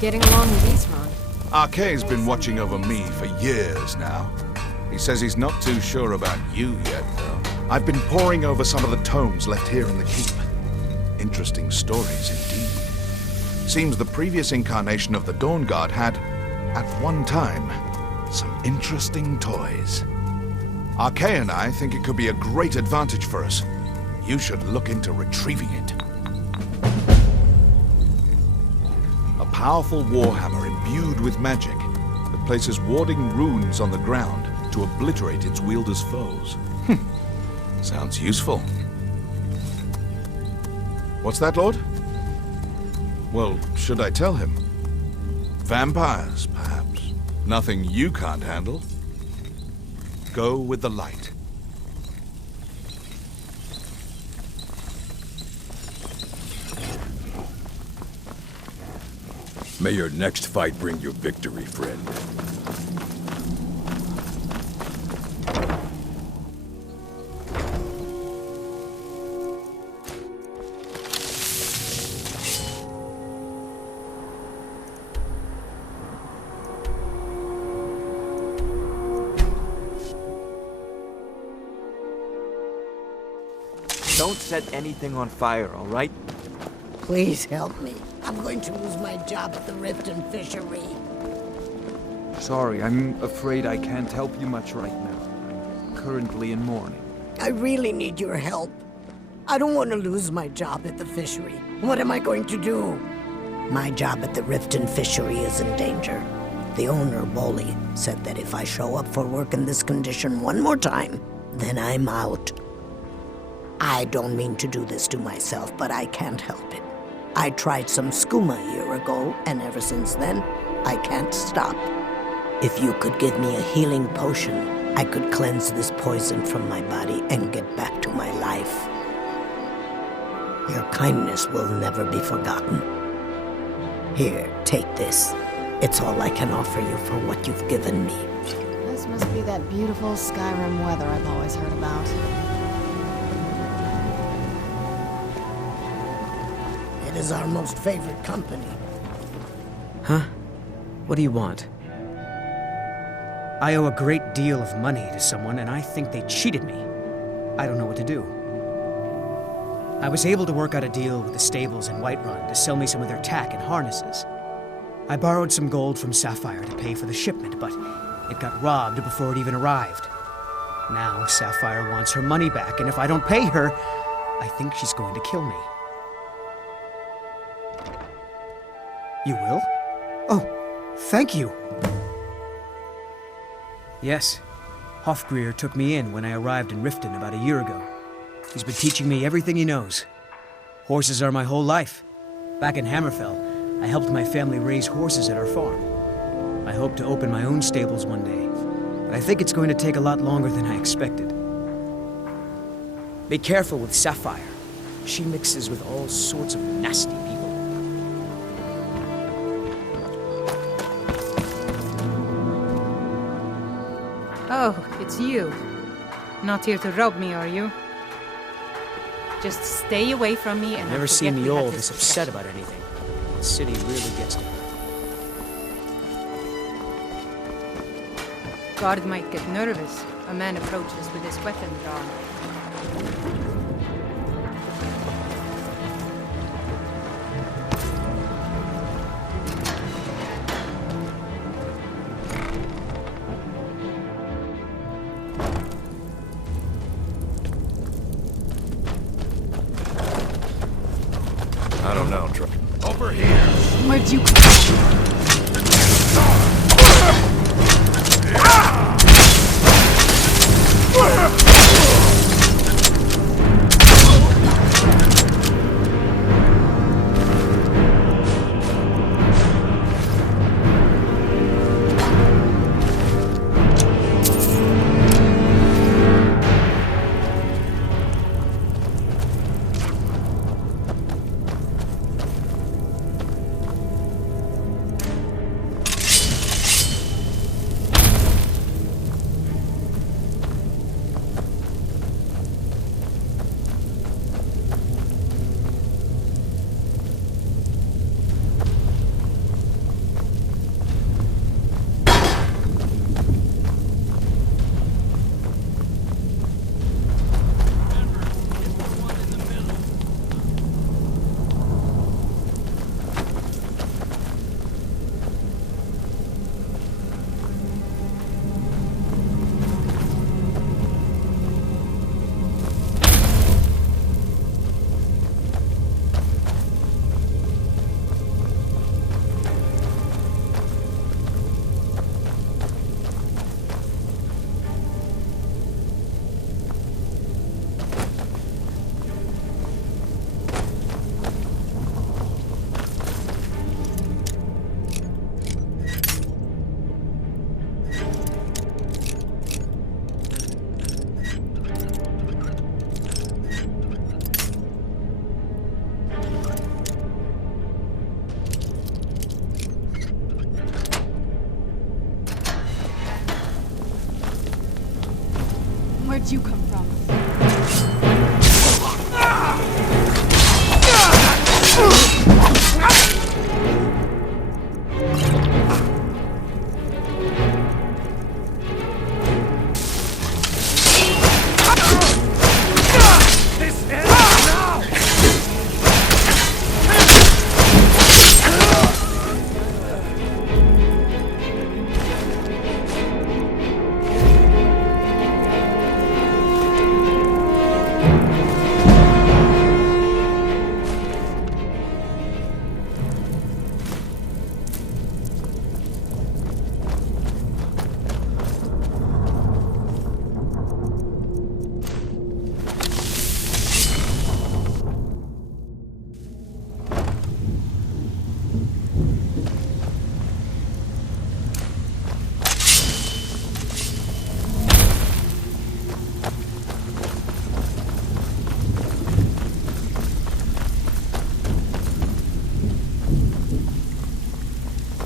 getting along with Eastron? Arkay's been watching over me for years now. He says he's not too sure about you yet, though. I've been poring over some of the tomes left here in the keep. Interesting stories indeed. Seems the previous incarnation of the Dawn Guard had, at one time, some interesting toys. Arkay and I think it could be a great advantage for us. You should look into retrieving it. A powerful warhammer imbued with magic that places warding runes on the ground to obliterate its wielder's foes. Sounds useful. What's that, Lord? Well, should I tell him? Vampires, perhaps. Nothing you can't handle. Go with the light. May your next fight bring you victory, friend. Don't set anything on fire, all right? Please help me. I'm going to lose my job at the Riften fishery. Sorry, I'm afraid I can't help you much right now. I'm currently in mourning. I really need your help. I don't want to lose my job at the fishery. What am I going to do? My job at the Riften fishery is in danger. The owner, Bolly, said that if I show up for work in this condition one more time, then I'm out. I don't mean to do this to myself, but I can't help it. I tried some skooma a year ago, and ever since then, I can't stop. If you could give me a healing potion, I could cleanse this poison from my body and get back to my life. Your kindness will never be forgotten. Here, take this. It's all I can offer you for what you've given me. This must be that beautiful Skyrim weather I've always heard about. It is our most favored company. Huh? What do you want? I owe a great deal of money to someone, and I think they cheated me. I don't know what to do. I was able to work out a deal with the stables in Whiterun to sell me some of their tack and harnesses. I borrowed some gold from Sapphire to pay for the shipment, but it got robbed before it even arrived. Now Sapphire wants her money back, and if I don't pay her, I think she's going to kill me. You will? Oh, thank you! Yes, Hofgrir took me in when I arrived in Riften about a year ago. He's been teaching me everything he knows. Horses are my whole life. Back in Hammerfell, I helped my family raise horses at our farm. I hope to open my own stables one day, but I think it's going to take a lot longer than I expected. Be careful with Sapphire. She mixes with all sorts of nasty people. Oh, it's you. Not here to rob me, are you? Just stay away from me and I've never seen the all this upset about anything. The city really gets to her. Guard might get nervous. A man approaches with his weapon drawn. I don't know, Over here! Where'd you come from? Where'd you come from?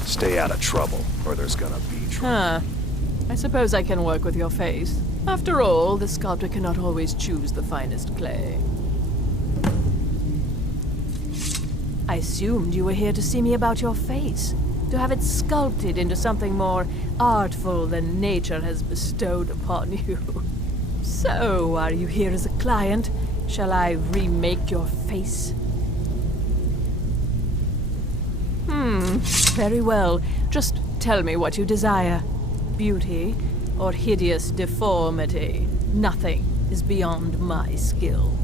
Stay out of trouble, or there's gonna be trouble. Huh. I suppose I can work with your face. After all, the sculptor cannot always choose the finest clay. I assumed you were here to see me about your face, to have it sculpted into something more artful than nature has bestowed upon you. So, are you here as a client? Shall I remake your face? Very well. Just tell me what you desire. Beauty or hideous deformity. Nothing is beyond my skill.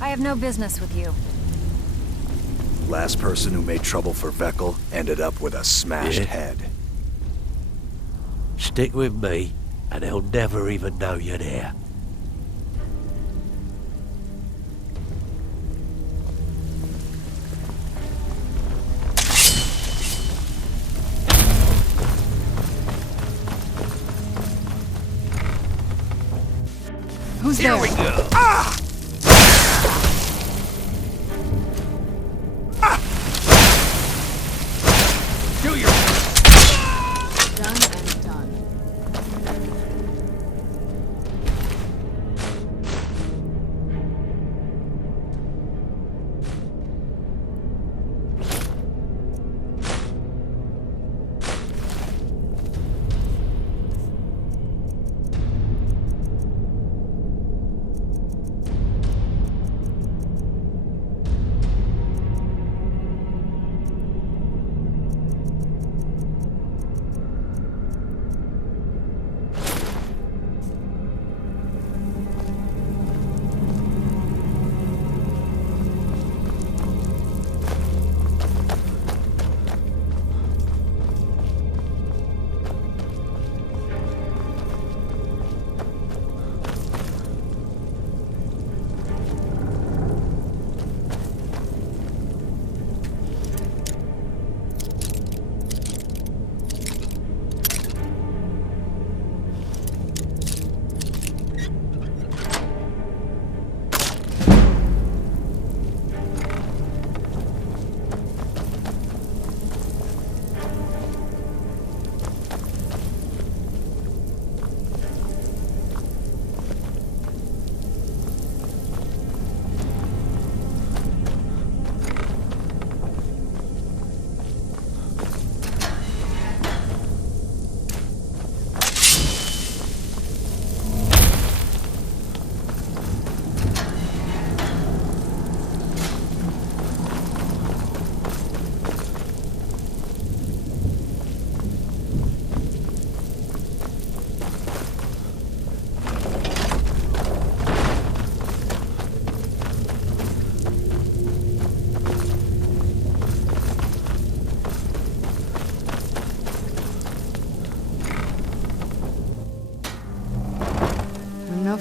I have no business with you. Last person who made trouble for Veckel ended up with a smashed head. Stick with me, and he'll never even know you're there. Who's there? Here we go! Do your Done and done.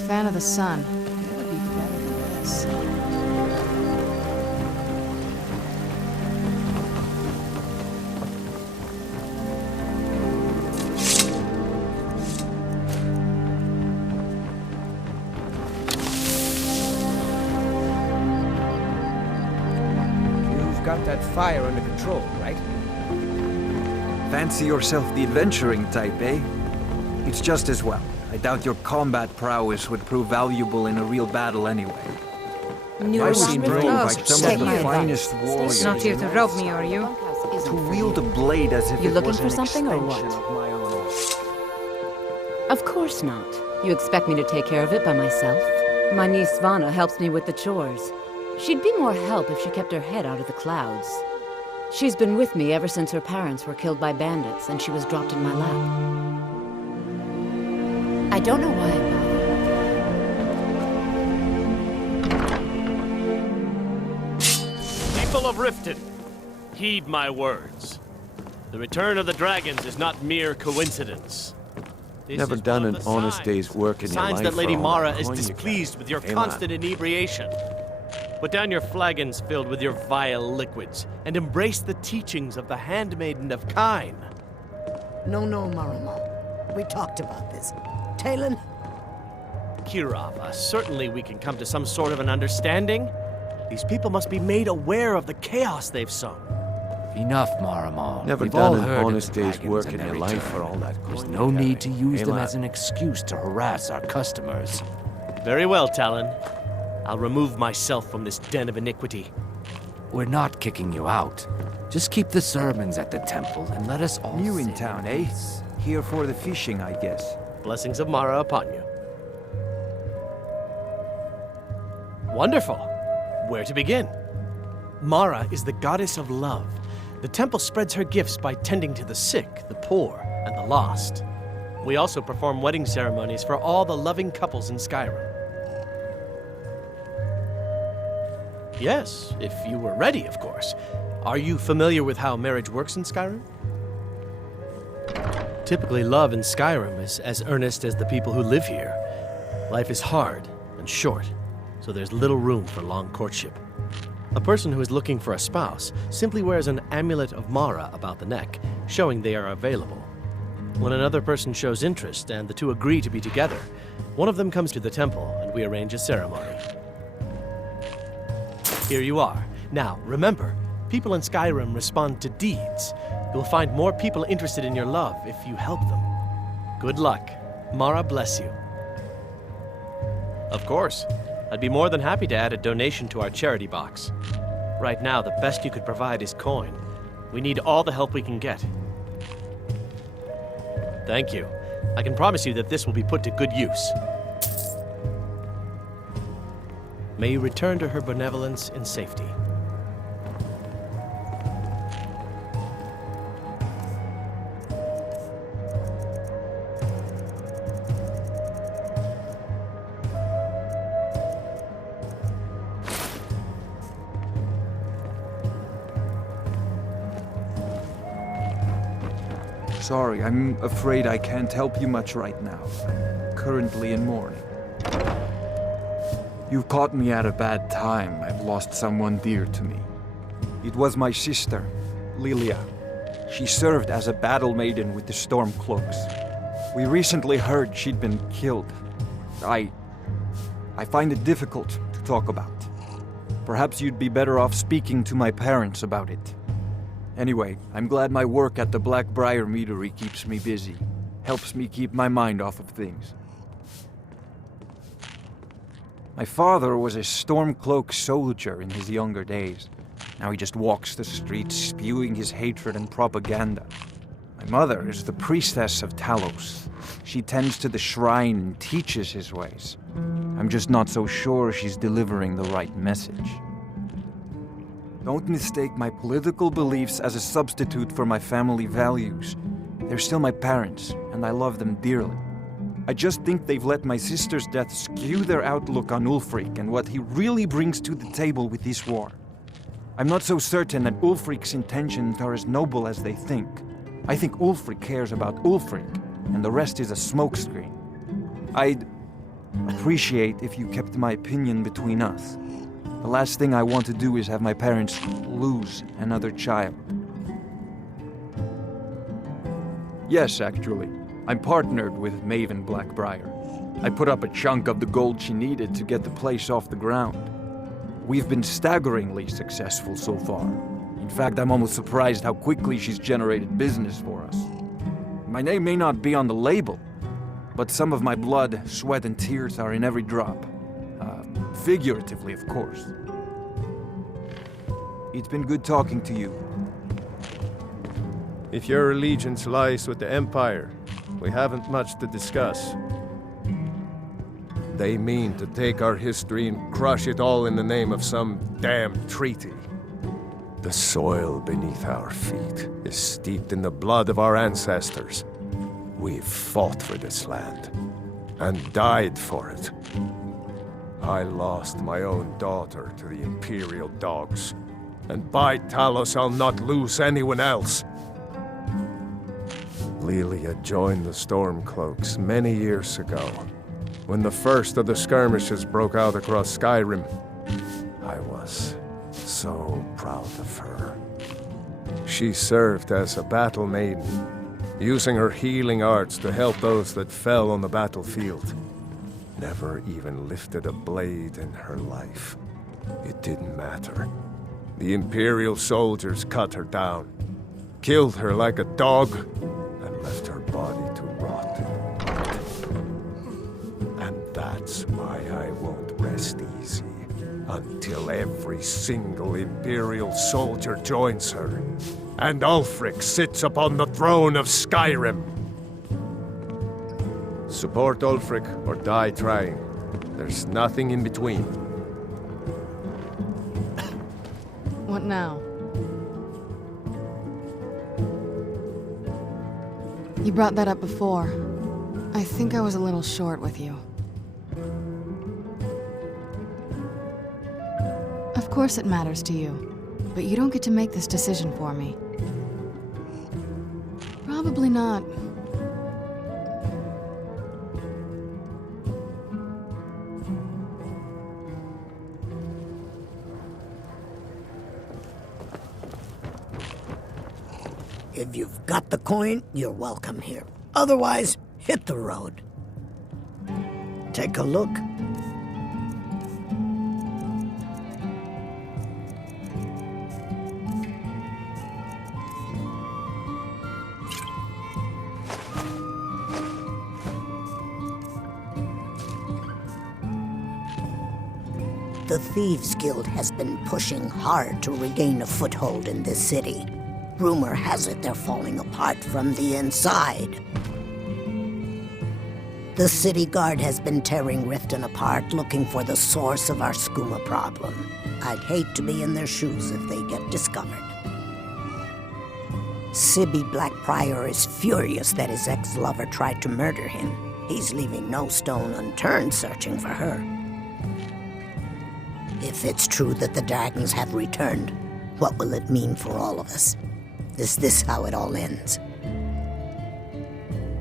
fan of the sun. It would be better than this. You've got that fire under control, right? Fancy yourself the adventuring type, eh? It's just as well. I doubt your combat prowess would prove valuable in a real battle anyway. New I around seem with trained us. by some of Take the my finest warriors. Not here to rob me, are you? To wield a blade as if You it looking was for an something or extension what? of my own. Of course not. You expect me to take care of it by myself? My niece Svana helps me with the chores. She'd be more help if she kept her head out of the clouds. She's been with me ever since her parents were killed by bandits and she was dropped in my lap. I don't know why I bother. People of Riften, heed my words. The return of the dragons is not mere coincidence. This Never is done one an of the honest signs. day's work in your Signs life that Lady for all Mara that is coin you displeased carry. with your Hey, constant inebriation. Put down your flagons filled with your vile liquids and embrace the teachings of the Handmaiden of Kine. No, Marama. We talked about this. Talon? Kirava, certainly we can come to some sort of an understanding. These people must be made aware of the chaos they've sown. Enough, Marama. Never We've done all an heard of honest the day's dragons work and in their your life return. for all that coin. There's you no need carry. to use Hey, them lad. as an excuse to harass our customers. Very well, Talon. I'll remove myself from this den of iniquity. We're not kicking you out. Just keep the sermons at the temple and let us all New in sing town, in eh? peace. Here for the fishing, I guess. Blessings of Mara upon you. Wonderful. Where to begin? Mara is the goddess of love. The temple spreads her gifts by tending to the sick, the poor, and the lost. We also perform wedding ceremonies for all the loving couples in Skyrim. Yes, if you were ready, of course. Are you familiar with how marriage works in Skyrim? Typically, love in Skyrim is as earnest as the people who live here. Life is hard and short, so there's little room for long courtship. A person who is looking for a spouse simply wears an amulet of Mara about the neck, showing they are available. When another person shows interest and the two agree to be together, one of them comes to the temple and we arrange a ceremony. Here you are. Now, remember, people in Skyrim respond to deeds. You'll find more people interested in your love if you help them. Good luck. Mara bless you. Of course. I'd be more than happy to add a donation to our charity box. Right now, the best you could provide is coin. We need all the help we can get. Thank you. I can promise you that this will be put to good use. May you return to her benevolence in safety. Sorry, I'm afraid I can't help you much right now. I'm currently in mourning. You've caught me at a bad time. I've lost someone dear to me. It was my sister, Lilia. She served as a battle maiden with the Stormcloaks. We recently heard she'd been killed. I find it difficult to talk about. Perhaps you'd be better off speaking to my parents about it. Anyway, I'm glad my work at the Blackbriar Meadery keeps me busy. Helps me keep my mind off of things. My father was a Stormcloak soldier in his younger days. Now he just walks the streets spewing his hatred and propaganda. My mother is the priestess of Talos. She tends to the shrine and teaches his ways. I'm just not so sure she's delivering the right message. Don't mistake my political beliefs as a substitute for my family values. They're still my parents, and I love them dearly. I just think they've let my sister's death skew their outlook on Ulfric and what he really brings to the table with this war. I'm not so certain that Ulfric's intentions are as noble as they think. I think Ulfric cares about Ulfric, and the rest is a smokescreen. appreciate if you kept my opinion between us. The last thing I want to do is have my parents lose another child. Yes, actually. I'm partnered with Maven Blackbriar. I put up a chunk of the gold she needed to get the place off the ground. We've been staggeringly successful so far. In fact, I'm almost surprised how quickly she's generated business for us. My name may not be on the label, but some of my blood, sweat, and tears are in every drop. Figuratively, of course. It's been good talking to you. If your allegiance lies with the Empire, we haven't much to discuss. They mean to take our history and crush it all in the name of some damn treaty. The soil beneath our feet is steeped in the blood of our ancestors. We've fought for this land, and died for it. I lost my own daughter to the Imperial dogs, and by Talos I'll not lose anyone else. Lilia joined the Stormcloaks many years ago, when the first of the skirmishes broke out across Skyrim. I was so proud of her. She served as a battle maiden, using her healing arts to help those that fell on the battlefield. Never even lifted a blade in her life. It didn't matter. The Imperial soldiers cut her down, killed her like a dog, and left her body to rot in mud. And that's why I won't rest easy until every single Imperial soldier joins her, and Ulfric sits upon the throne of Skyrim. Support Ulfric or die trying. There's nothing in between. What now? You brought that up before. I think I was a little short with you. Of course it matters to you, but you don't get to make this decision for me. Probably not. If you've got the coin, you're welcome here. Otherwise, hit the road. Take a look. The Thieves Guild has been pushing hard to regain a foothold in this city. Rumor has it they're falling apart from the inside. The city guard has been tearing Riften apart, looking for the source of our skooma problem. I'd hate to be in their shoes if they get discovered. Sibby Blackbriar is furious that his ex-lover tried to murder him. He's leaving no stone unturned searching for her. If it's true that the dragons have returned, what will it mean for all of us? Is this how it all ends?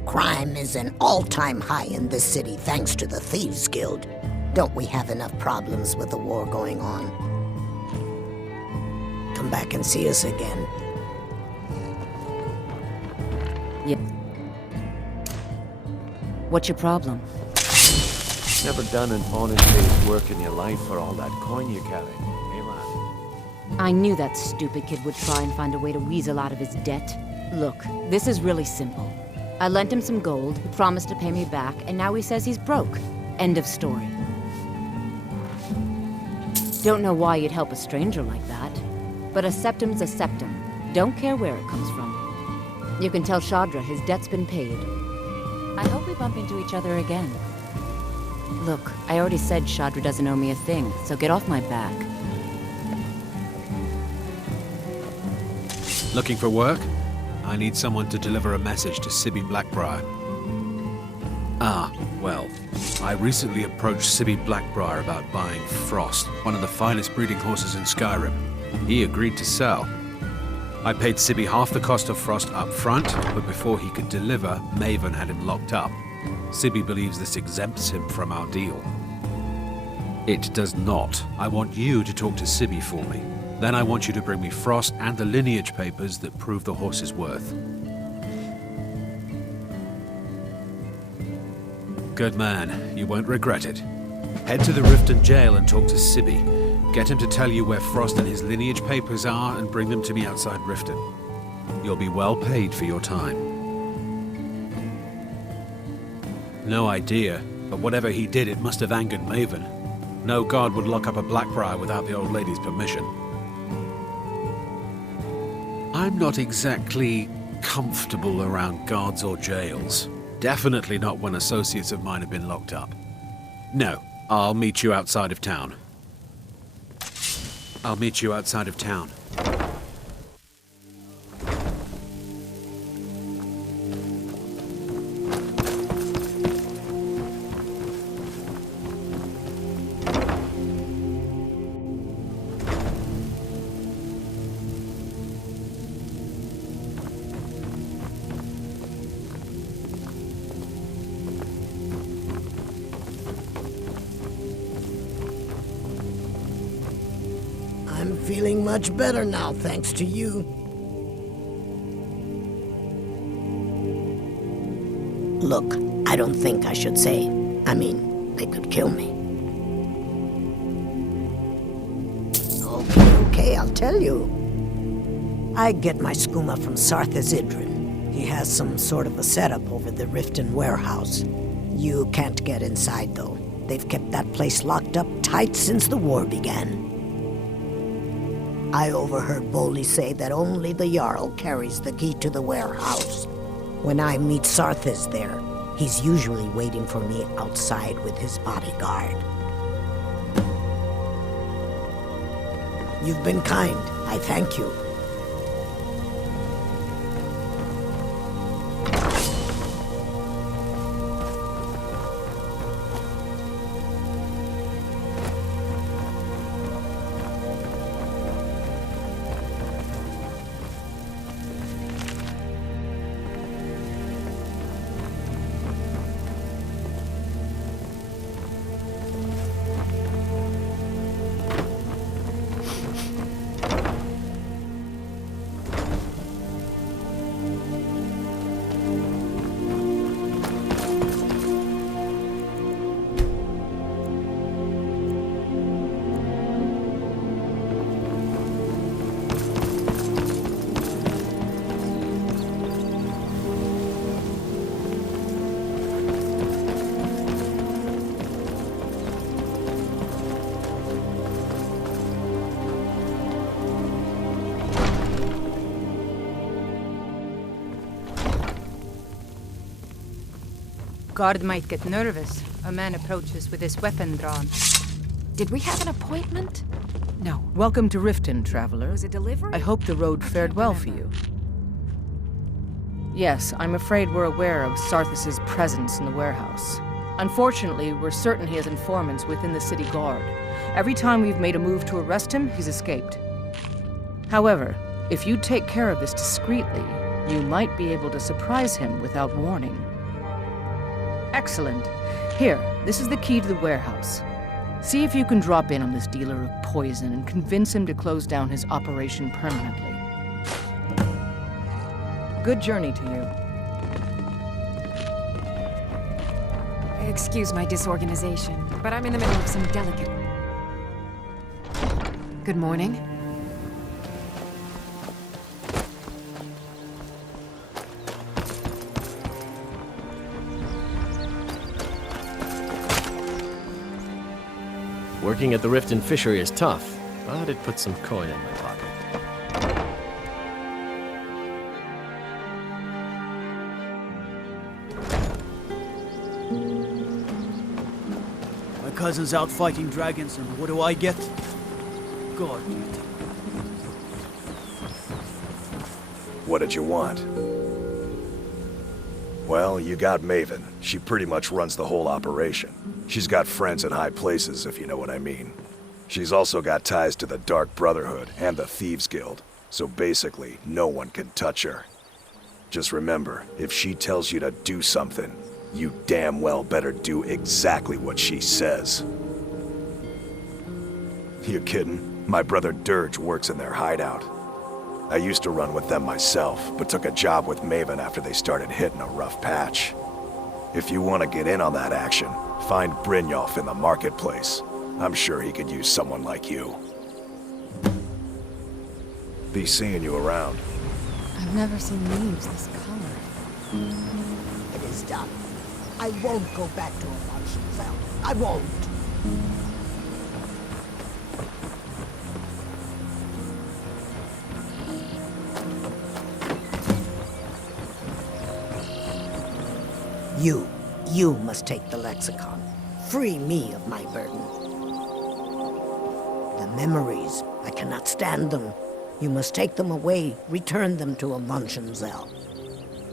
Crime is an all-time high in this city thanks to the Thieves Guild. Don't we have enough problems with the war going on? Come back and see us again. Yeah. What's your problem? Never done an honest day's work in your life for all that coin you carry. I knew that stupid kid would try and find a way to weasel out of his debt. Look, this is really simple. I lent him some gold, he promised to pay me back, and now he says he's broke. End of story. Don't know why you'd help a stranger like that, but a septum's a septum. Don't care where it comes from. You can tell Shadra his debt's been paid. I hope we bump into each other again. Look, I already said Shadra doesn't owe me a thing, so get off my back. Looking for work? I need someone to deliver a message to Sibby Blackbriar. Ah, well, I recently approached Sibby Blackbriar about buying Frost, one of the finest breeding horses in Skyrim. He agreed to sell. I paid Sibby half the cost of Frost up front, but before he could deliver, Maven had him locked up. Sibby believes this exempts him from our deal. It does not. I want you to talk to Sibby for me. Then I want you to bring me Frost and the lineage papers that prove the horse's worth. Good man. You won't regret it. Head to the Riften jail and talk to Sibby. Get him to tell you where Frost and his lineage papers are and bring them to me outside Riften. You'll be well paid for your time. No idea, but whatever he did, it must have angered Maven. No guard would lock up a Blackbriar without the old lady's permission. I'm not exactly comfortable around guards or jails. Definitely not when associates of mine have been locked up. No, I'll meet you outside of town. I'll meet you outside of town. I'm feeling much better now, thanks to you. Look, I don't think I should say. I mean, they could kill me. Okay, I'll tell you. I get my skooma from Sarthas Idrin. He has some sort of a setup over the Riften warehouse. You can't get inside, though. They've kept that place locked up tight since the war began. I overheard Bolli say that only the Jarl carries the key to the warehouse. When I meet Sarthas there, he's usually waiting for me outside with his bodyguard. You've been kind. I thank you. Guard might get nervous. A man approaches with his weapon drawn. Did we have an appointment? No. Welcome to Riften, traveler. Was it delivery? I hope the road fared well for you. Yes, I'm afraid we're aware of Sarthas' presence in the warehouse. Unfortunately, we're certain he has informants within the city guard. Every time we've made a move to arrest him, he's escaped. However, if you take care of this discreetly, you might be able to surprise him without warning. Excellent. Here, this is the key to the warehouse. See if you can drop in on this dealer of poison and convince him to close down his operation permanently. Good journey to you. Excuse my disorganization, but I'm in the middle of some delicate... Good morning. Working at the Riften fishery is tough, but it puts some coin in my pocket. My cousin's out fighting dragons, and what do I get? God. What did you want? Well, you got Maven. She pretty much runs the whole operation. She's got friends in high places, if you know what I mean. She's also got ties to the Dark Brotherhood and the Thieves Guild, so basically, no one can touch her. Just remember, if she tells you to do something, you damn well better do exactly what she says. You kidding? My brother Dirge works in their hideout. I used to run with them myself, but took a job with Maven after they started hitting a rough patch. If you want to get in on that action, find Brynjolf in the marketplace. I'm sure he could use someone like you. Be seeing you around. I've never seen leaves this color. It is done. I won't go back to a Martian cell. I won't. You must take the lexicon. Free me of my burden. The memories, I cannot stand them. You must take them away, return them to a Munchenzell.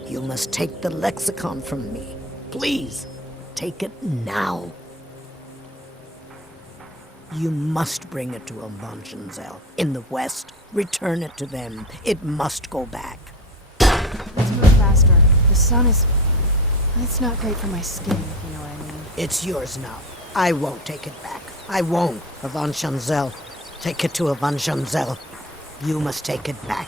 You must take the lexicon from me. Please, take it now. You must bring it to a Munchenzell. In the West, return it to them. It must go back. Let's move faster. The sun is... It's not great for my skin, if you know what I mean. It's yours now. I won't take it back. I won't. Avanchonzel. Take it to Avanchonzel. You must take it back.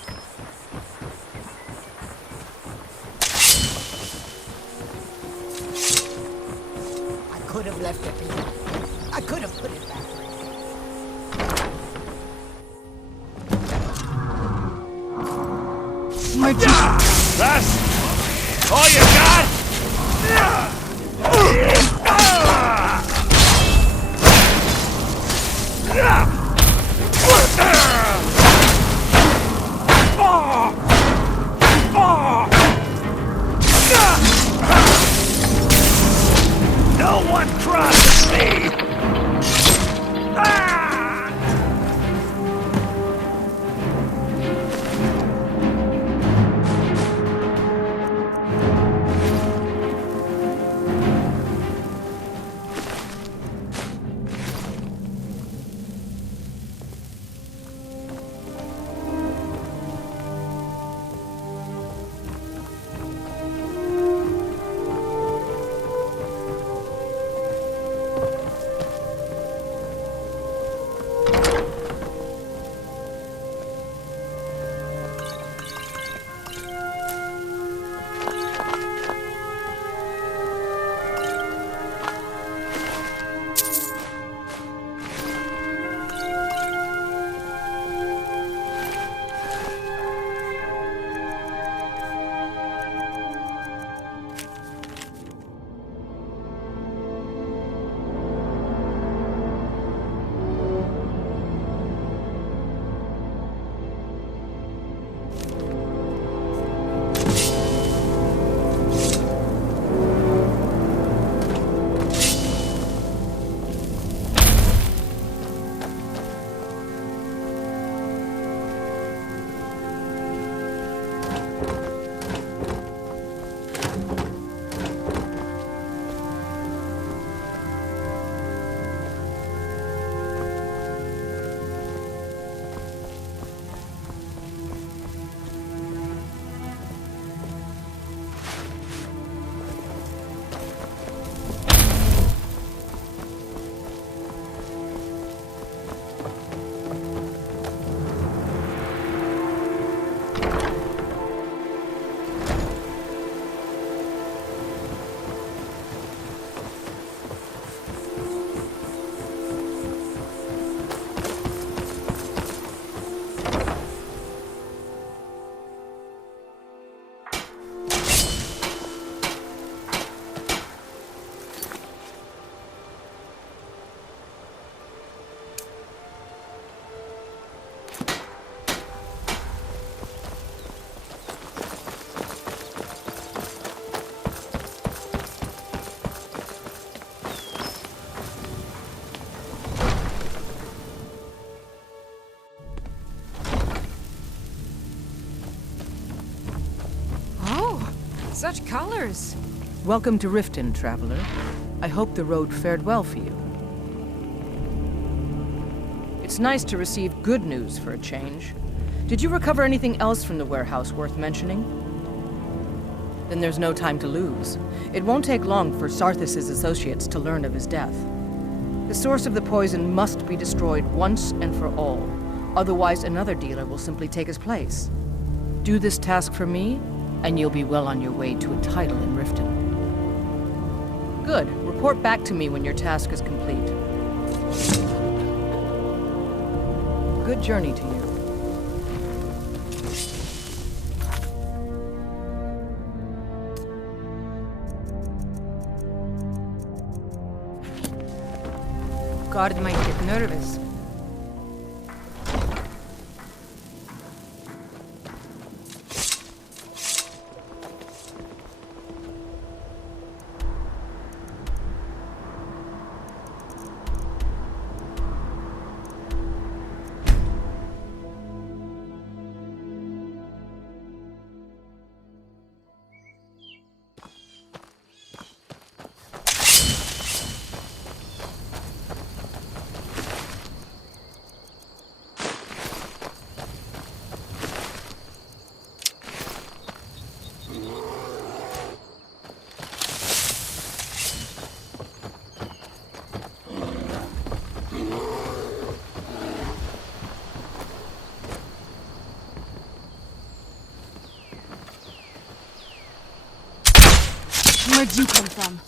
I could have left it behind. I could have put it back. My Jesus! That's all you got? No one crosses me! Such colors! Welcome to Riften, traveler. I hope the road fared well for you. It's nice to receive good news for a change. Did you recover anything else from the warehouse worth mentioning? Then there's no time to lose. It won't take long for Sarthis' associates to learn of his death. The source of the poison must be destroyed once and for all. Otherwise, another dealer will simply take his place. Do this task for me, and you'll be well on your way to a title in Riften. Good. Report back to me when your task is complete. Good journey to you. Guard might get nervous. Where'd you come from?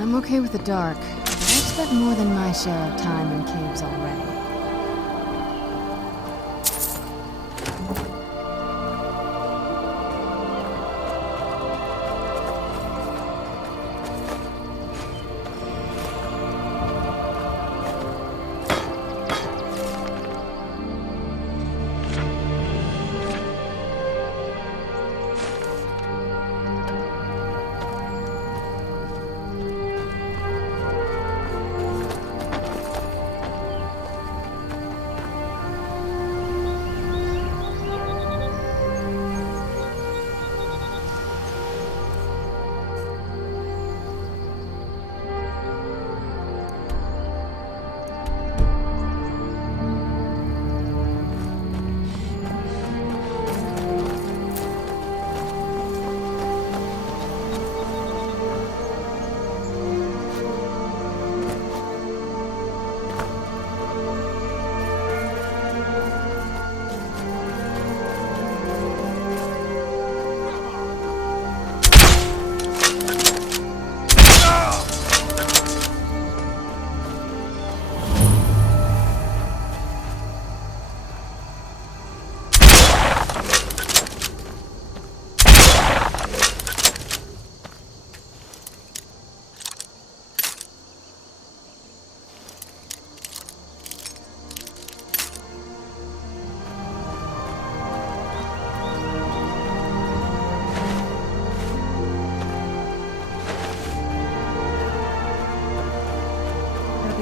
I'm okay with the dark, but I've spent more than my share of time in caves already.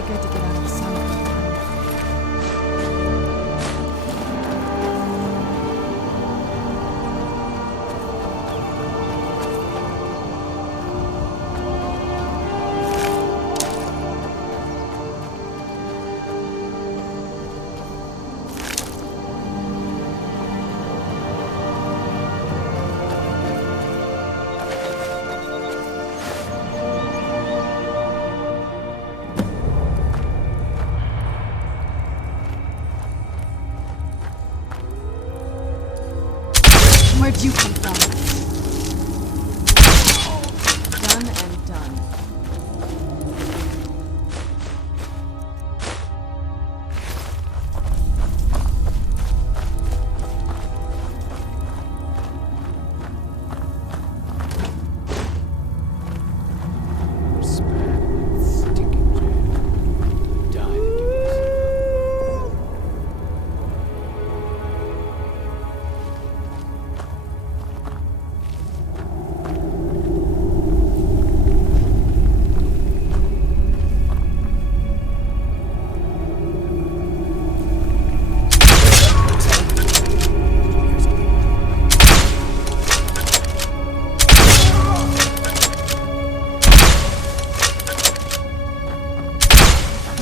Good to get out of the sun. Where'd you come from? Done and done.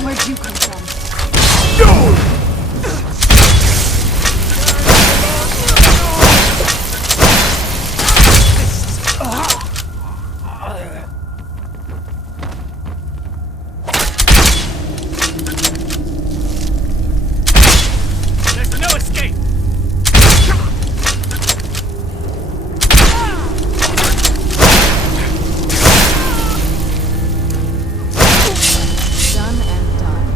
Where'd you come from? No! There's no escape! Done and done.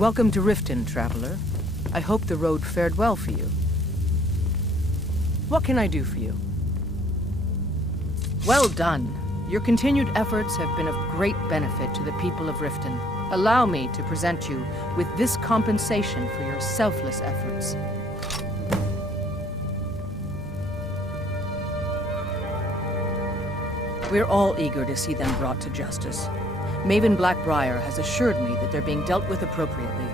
Welcome to Riften, traveler. I hope the road fared well for you. What can I do for you? Well done. Your continued efforts have been of great benefit to the people of Riften. Allow me to present you with this compensation for your selfless efforts. We're all eager to see them brought to justice. Maven Blackbriar has assured me that they're being dealt with appropriately.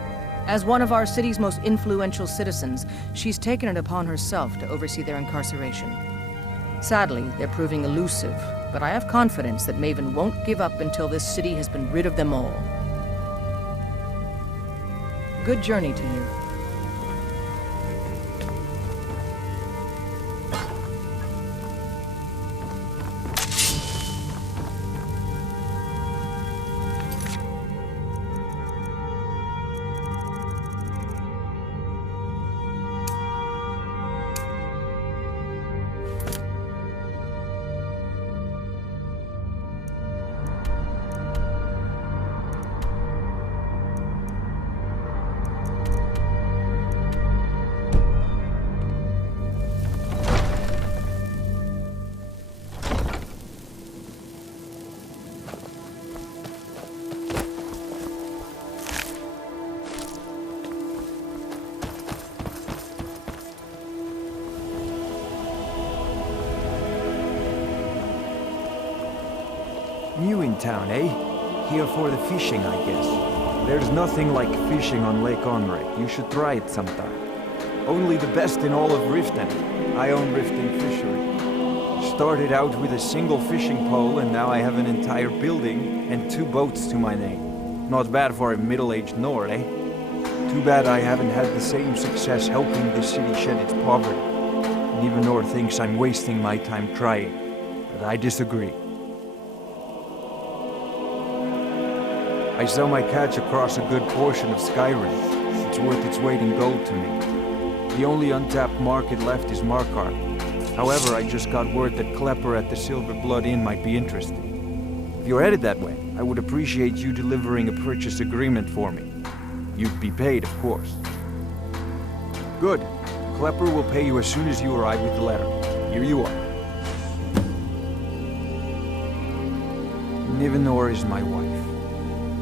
As one of our city's most influential citizens, she's taken it upon herself to oversee their incarceration. Sadly, they're proving elusive, but I have confidence that Maven won't give up until this city has been rid of them all. Good journey to you. New in town, eh? Here for the fishing, I guess. There's nothing like fishing on Lake Onrek. You should try it sometime. Only the best in all of Riften. I own Riften Fishery. Started out with a single fishing pole, and now I have an entire building and 2 boats to my name. Not bad for a middle-aged Nord, eh? Too bad I haven't had the same success helping the city shed its poverty. And even Nord thinks I'm wasting my time trying. But I disagree. I sell my catch across a good portion of Skyrim. It's worth its weight in gold to me. The only untapped market left is Markarth. However, I just got word that Klepper at the Silver Blood Inn might be interested. If you're headed that way, I would appreciate you delivering a purchase agreement for me. You'd be paid, of course. Good. Klepper will pay you as soon as you arrive with the letter. Here you are. Nivenor is my wife.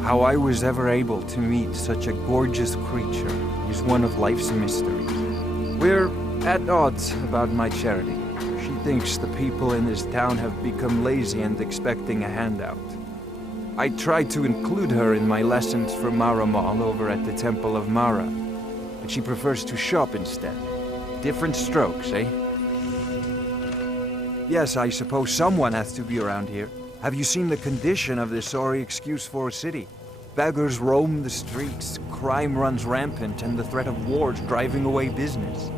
How I was ever able to meet such a gorgeous creature is one of life's mysteries. We're at odds about my charity. She thinks the people in this town have become lazy and expecting a handout. I tried to include her in my lessons for Maramal over at the Temple of Mara, but she prefers to shop instead. Different strokes, eh? Yes, I suppose someone has to be around here. Have you seen the condition of this sorry excuse for a city? Beggars roam the streets, crime runs rampant, and the threat of war's driving away business.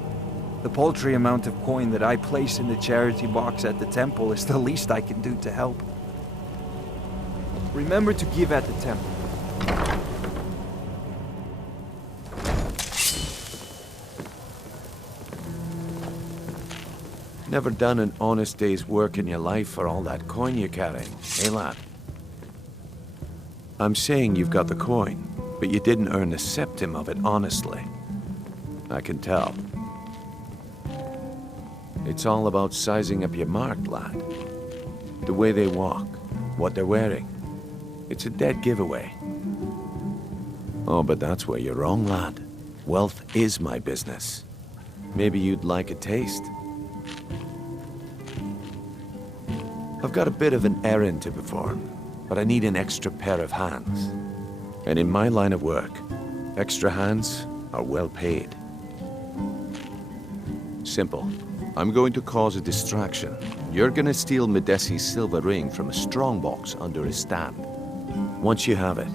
The paltry amount of coin that I place in the charity box at the temple is the least I can do to help. Remember to give at the temple. Never done an honest day's work in your life for all that coin you're carrying, eh, lad? I'm saying you've got the coin, but you didn't earn a septim of it honestly. I can tell. It's all about sizing up your mark, lad. The way they walk, what they're wearing. It's a dead giveaway. Oh, but that's where you're wrong, lad. Wealth is my business. Maybe you'd like a taste. I've got a bit of an errand to perform, but I need an extra pair of hands. And in my line of work, extra hands are well paid. Simple. I'm going to cause a distraction. You're gonna steal Medesi's silver ring from a strongbox under his stand. Once you have it,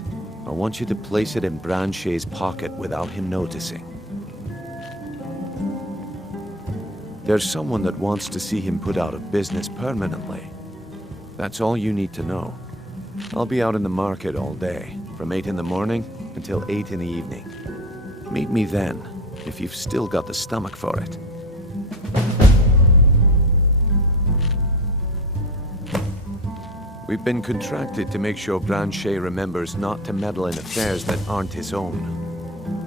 I want you to place it in Branche's pocket without him noticing. There's someone that wants to see him put out of business permanently. That's all you need to know. I'll be out in the market all day, from 8 in the morning until 8 in the evening. Meet me then, if you've still got the stomach for it. We've been contracted to make sure Branche remembers not to meddle in affairs that aren't his own.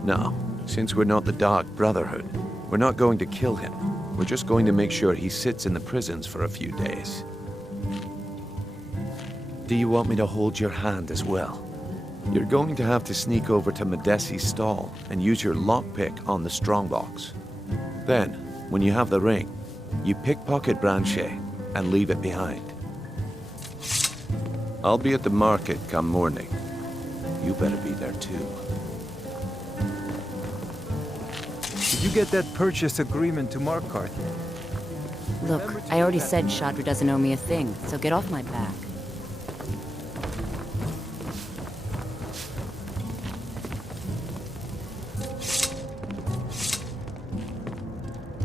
No, since we're not the Dark Brotherhood, we're not going to kill him. We're just going to make sure he sits in the prisons for a few days. Do you want me to hold your hand as well? You're going to have to sneak over to Medesi's stall and use your lockpick on the strongbox. Then, when you have the ring, you pickpocket Branche and leave it behind. I'll be at the market come morning. You better be there too. Did you get that purchase agreement to Markarth? Look, I already said Shadra doesn't owe me a thing, so get off my back.